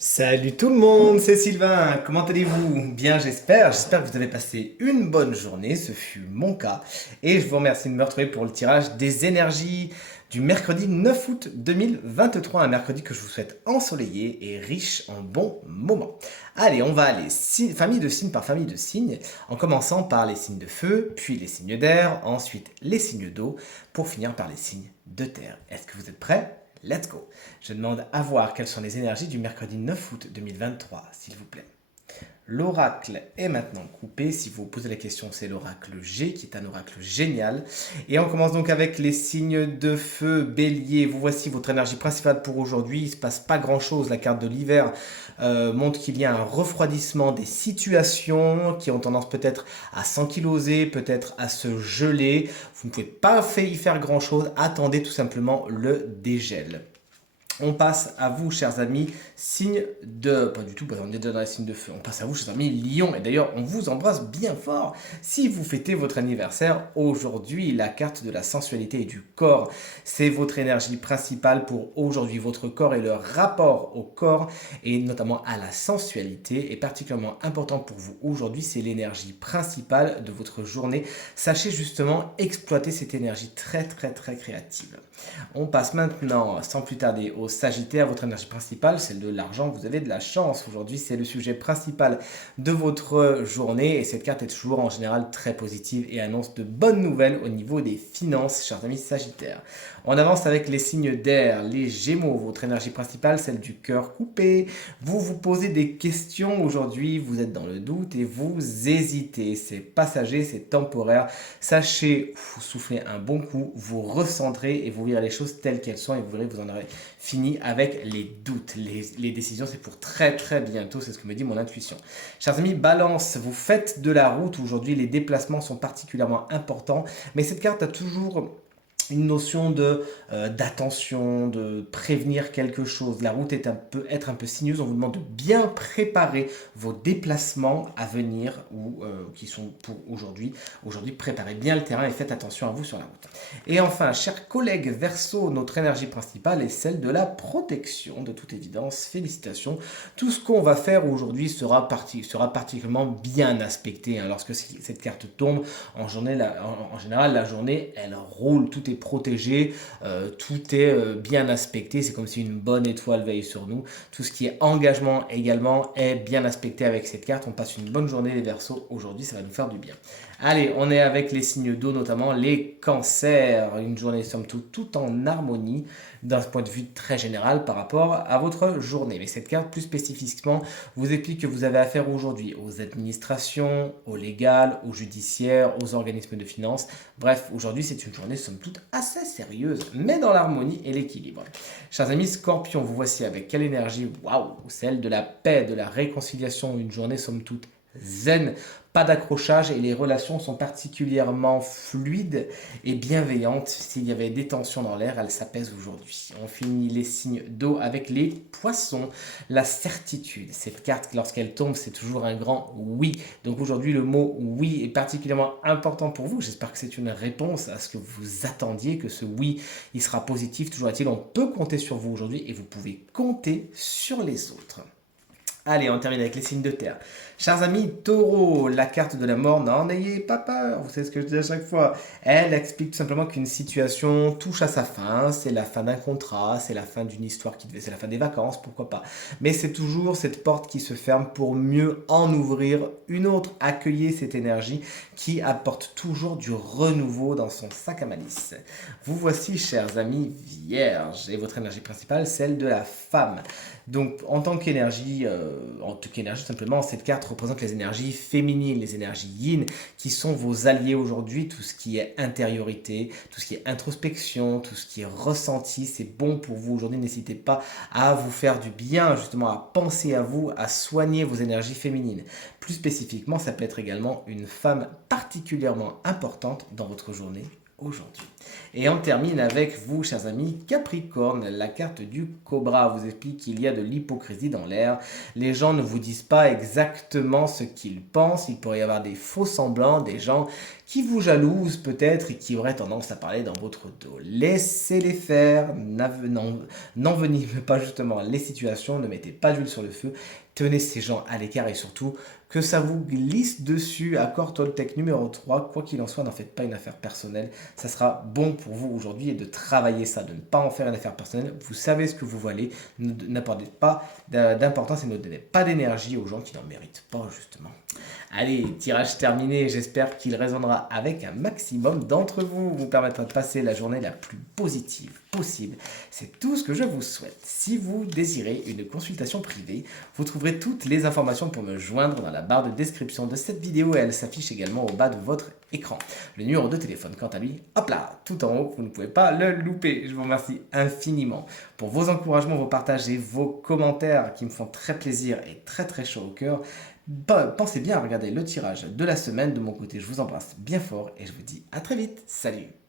Salut tout le monde, c'est Sylvain, comment allez-vous? Bien j'espère que vous avez passé une bonne journée, ce fut mon cas, et je vous remercie de me retrouver pour le tirage des énergies du mercredi 9 août 2023, un mercredi que je vous souhaite ensoleillé et riche en bons moments. Allez, on va aller famille de signes par famille de signes, en commençant par les signes de feu, puis les signes d'air, ensuite les signes d'eau, pour finir par les signes de terre. Est-ce que vous êtes prêts? Let's go. Je demande à voir quelles sont les énergies du mercredi 9 août 2023, s'il vous plaît. L'oracle est maintenant coupé. Si vous vous posez la question, c'est l'oracle G, qui est un oracle génial. Et on commence donc avec les signes de feu. Bélier, vous voici votre énergie principale pour aujourd'hui. Il ne se passe pas grand-chose. La carte de l'hiver montre qu'il y a un refroidissement des situations qui ont tendance peut-être à s'ankyloser, peut-être à se geler. Vous ne pouvez pas y faire grand-chose. Attendez tout simplement le dégel. On passe à vous, chers amis, signe de... Pas du tout, on est déjà dans les signes de feu. On passe à vous, chers amis, lion. Et d'ailleurs, on vous embrasse bien fort. Si vous fêtez votre anniversaire aujourd'hui, la carte de la sensualité et du corps, c'est votre énergie principale pour aujourd'hui. Votre corps et le rapport au corps, et notamment à la sensualité, est particulièrement important pour vous aujourd'hui. C'est l'énergie principale de votre journée. Sachez justement exploiter cette énergie très, très, très créative. On passe maintenant, sans plus tarder, au Sagittaire, votre énergie principale, celle de l'argent. Vous avez de la chance. Aujourd'hui, c'est le sujet principal de votre journée. Et cette carte est toujours en général très positive et annonce de bonnes nouvelles au niveau des finances, chers amis Sagittaires. On avance avec les signes d'air, les Gémeaux, votre énergie principale, celle du cœur coupé. Vous vous posez des questions aujourd'hui, vous êtes dans le doute et vous hésitez. C'est passager, c'est temporaire. Sachez souffler un bon coup, vous recentrez et vous verrez les choses telles qu'elles sont et vous verrez, vous en aurez fini avec les doutes. Les décisions, c'est pour très très bientôt, c'est ce que me dit mon intuition. Chers amis, balance, vous faites de la route aujourd'hui, les déplacements sont particulièrement importants, mais cette carte a toujours une notion d'attention, de prévenir quelque chose. La route peut être un peu sinueuse. On vous demande de bien préparer vos déplacements à venir ou qui sont pour aujourd'hui. Aujourd'hui, préparez bien le terrain et faites attention à vous sur la route. Et enfin, chers collègues Verseau, notre énergie principale est celle de la protection, de toute évidence. Félicitations. Tout ce qu'on va faire aujourd'hui sera particulièrement bien aspecté. Lorsque cette carte tombe, en général, la journée, elle roule, tout est protégé, tout est bien aspecté, c'est comme si une bonne étoile veille sur nous. Tout ce qui est engagement également est bien aspecté avec cette carte. On passe une bonne journée les Verseaux aujourd'hui, ça va nous faire du bien. Allez, on est avec les signes d'eau, notamment les cancers. Une journée somme toute tout en harmonie d'un point de vue très général par rapport à votre journée. Mais cette carte, plus spécifiquement, vous explique que vous avez affaire aujourd'hui aux administrations, au légal, au judiciaire, aux organismes de finances. Bref, aujourd'hui, c'est une journée somme toute assez sérieuse, mais dans l'harmonie et l'équilibre. Chers amis Scorpion, vous voici avec quelle énergie? Waouh, celle de la paix, de la réconciliation, une journée somme toute zen, pas d'accrochage et les relations sont particulièrement fluides et bienveillantes. S'il y avait des tensions dans l'air, elles s'apaisent aujourd'hui. On finit les signes d'eau avec les poissons, la certitude. Cette carte, lorsqu'elle tombe, c'est toujours un grand oui. Donc aujourd'hui, le mot oui est particulièrement important pour vous. J'espère que c'est une réponse à ce que vous attendiez, que ce oui, il sera positif. Toujours est-il, on peut compter sur vous aujourd'hui et vous pouvez compter sur les autres. Allez, on termine avec les signes de terre. Chers amis, taureau, la carte de la mort, n'en ayez pas peur, vous savez ce que je dis à chaque fois. Elle explique tout simplement qu'une situation touche à sa fin, c'est la fin d'un contrat, c'est la fin d'une histoire c'est la fin des vacances, pourquoi pas. Mais c'est toujours cette porte qui se ferme pour mieux en ouvrir une autre. Accueillez cette énergie qui apporte toujours du renouveau dans son sac à malice. Vous voici, chers amis vierges, et votre énergie principale, celle de la femme. Donc, en tant qu'énergie, simplement, cette carte représente les énergies féminines, les énergies yin, qui sont vos alliés aujourd'hui. Tout ce qui est intériorité, tout ce qui est introspection, tout ce qui est ressenti, c'est bon pour vous aujourd'hui. N'hésitez pas à vous faire du bien, justement, à penser à vous, à soigner vos énergies féminines. Plus spécifiquement, ça peut être également une femme particulièrement importante dans votre journée aujourd'hui. Et on termine avec vous, chers amis, Capricorne. La carte du cobra vous explique qu'il y a de l'hypocrisie dans l'air. Les gens ne vous disent pas exactement ce qu'ils pensent. Il pourrait y avoir des faux semblants, des gens qui vous jalousent peut-être et qui auraient tendance à parler dans votre dos. Laissez-les faire, n'envenimez pas justement les situations, ne mettez pas d'huile sur le feu, tenez ces gens à l'écart et surtout que ça vous glisse dessus. Accord Toltec numéro 3, quoi qu'il en soit, n'en faites pas une affaire personnelle. Ça sera bon pour vous aujourd'hui et de travailler ça, de ne pas en faire une affaire personnelle. Vous savez ce que vous valez, n'apportez pas d'importance et ne donnez pas d'énergie aux gens qui n'en méritent pas justement. Allez, tirage terminé, j'espère qu'il résonnera avec un maximum d'entre vous, vous permettra de passer la journée la plus positive possible. C'est tout ce que je vous souhaite. Si vous désirez une consultation privée, vous trouverez toutes les informations pour me joindre dans la barre de description de cette vidéo et elle s'affiche également au bas de votre écran. Le numéro de téléphone, quant à lui, hop là, tout en haut, vous ne pouvez pas le louper. Je vous remercie infiniment pour vos encouragements, vos partages et vos commentaires qui me font très plaisir et très chaud au cœur. Pensez bien à regarder le tirage de la semaine de mon côté. Je vous embrasse bien fort et je vous dis à très vite. Salut!